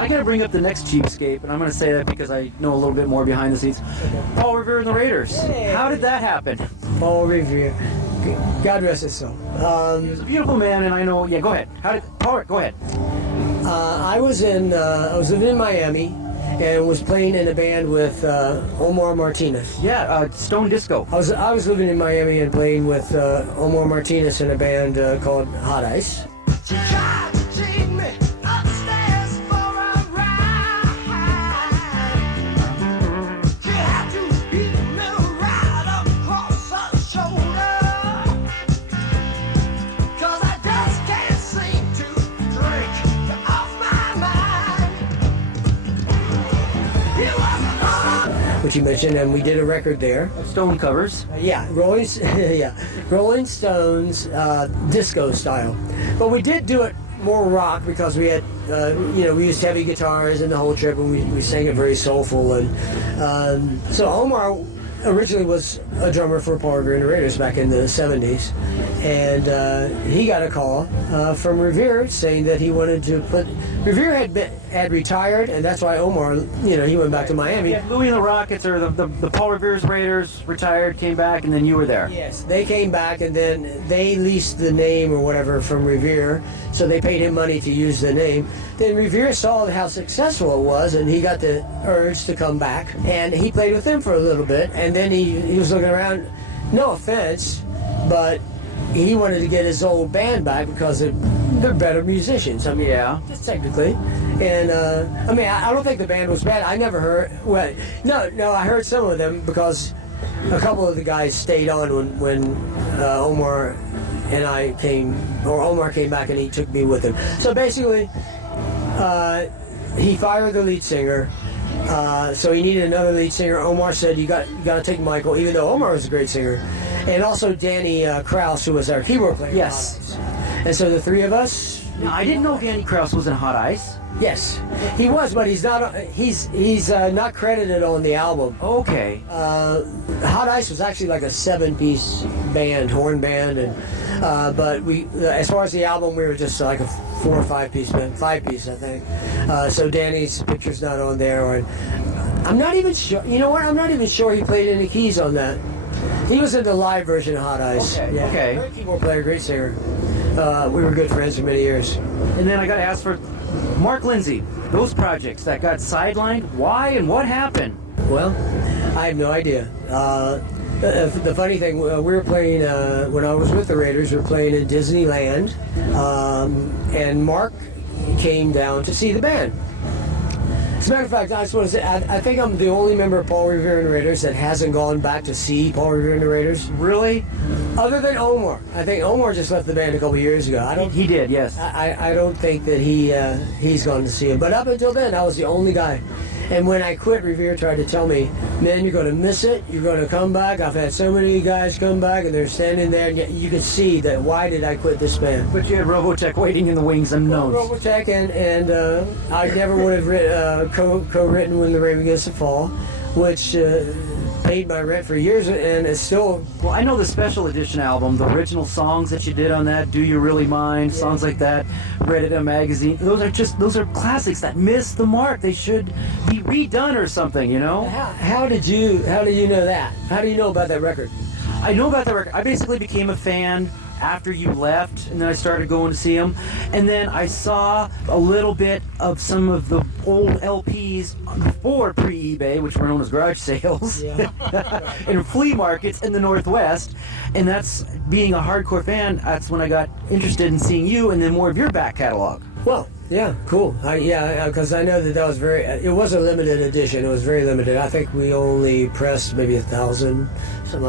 I got to bring up the next cheapskate, and I'm going to say that because I know a little bit more behind the scenes. Okay. Paul Revere and the Raiders. Hey. How did that happen? Paul Revere. God rest his soul. He's a beautiful man, and I know. Yeah, go ahead. How did Paul? Go ahead. I was living in Miami and was playing in a band with Omar Martinez. Yeah, Stone Disco. I was living in Miami and playing with Omar Martinez in a band called Hot Ice. She tried to take me upstairs for a ride. She had to beat me right across her shoulder. 'Cause I just can't seem to drink off my mind. It was hard. Which you mentioned, and we did a record there. Stone covers. Yeah, Rolling Stones disco style. But we did do it more rock because we had, we used heavy guitars in the whole trip, and we sang it very soulful. And so Omar originally was a drummer for Paul Revere and the Raiders back in the 70s, and he got a call from Revere saying that he wanted to put. Revere had retired, and that's why Omar, he went back to Miami. Yeah, Louis and the Rockets, or the Paul Revere's Raiders retired, came back, and then you were there. Yes, they came back, and then they leased the name or whatever from Revere, so they paid him money to use the name. Then Revere saw how successful it was, and he got the urge to come back, and he played with them for a little bit, and then he was looking around, no offense, but he wanted to get his old band back because they're better musicians. I mean, Yeah. just technically. And I don't think the band was bad. I never heard. Well, no, I heard some of them because a couple of the guys stayed on when Omar and I came, or Omar came back and he took me with him. So basically, he fired the lead singer. So he needed another lead singer. Omar said, you got to take Michael, even though Omar was a great singer. And also Danny Krause, who was our keyboard player. Yes. And so the three of us. Now, I didn't know Danny Krause was in Hot Ice. Yes, he was, but he's not. He's not credited on the album. Okay. Hot Ice was actually like a 7-piece band, horn band, and but we, as far as the album, we were just like a 4 or 5-piece band, 5-piece, I think. So Danny's picture's not on there, or I'm not even sure. You know what? I'm not even sure he played any keys on that. He was in the live version of Hot Ice. Okay. Yeah. Okay. Great keyboard player, great singer. We were good friends for many years. And then I got to ask for Mark Lindsay. Those projects that got sidelined. Why and what happened? Well, I have no idea. The funny thing, we were playing, when I was with the Raiders, we were playing in Disneyland, and Mark came down to see the band. As a matter of fact, I just want to say, I think I'm the only member of Paul Revere and the Raiders that hasn't gone back to see Paul Revere and the Raiders. Really? Other than Omar. I think Omar just left the band a couple years ago. He did, yes. I don't think that he's gone to see him. But up until then, I was the only guy. And when I quit, Revere tried to tell me, man, you're going to miss it. You're going to come back. I've had so many guys come back, and they're standing there, and you could see that why did I quit this band? But you had Robotech waiting in the wings unknown. Robotech, and I never would have co-written When the Rain Begins to Fall, which paid my rent for years, and it's still... Well, I know the special edition album, the original songs that you did on that, Do You Really Mind, songs like that, Read It in a Magazine, those are classics that miss the mark. They should be redone or something, How did you know that? How do you know about that record? I know about that record. I basically became a fan after you left, and then I started going to see them. And then I saw a little bit of some of the old LPs before pre-eBay, which were known as garage sales, in flea markets in the Northwest. And that's, being a hardcore fan, that's when I got interested in seeing you and then more of your back catalog. Well, yeah, cool. Because I know that was it was a limited edition. It was very limited. I think we only pressed maybe 1,000, something like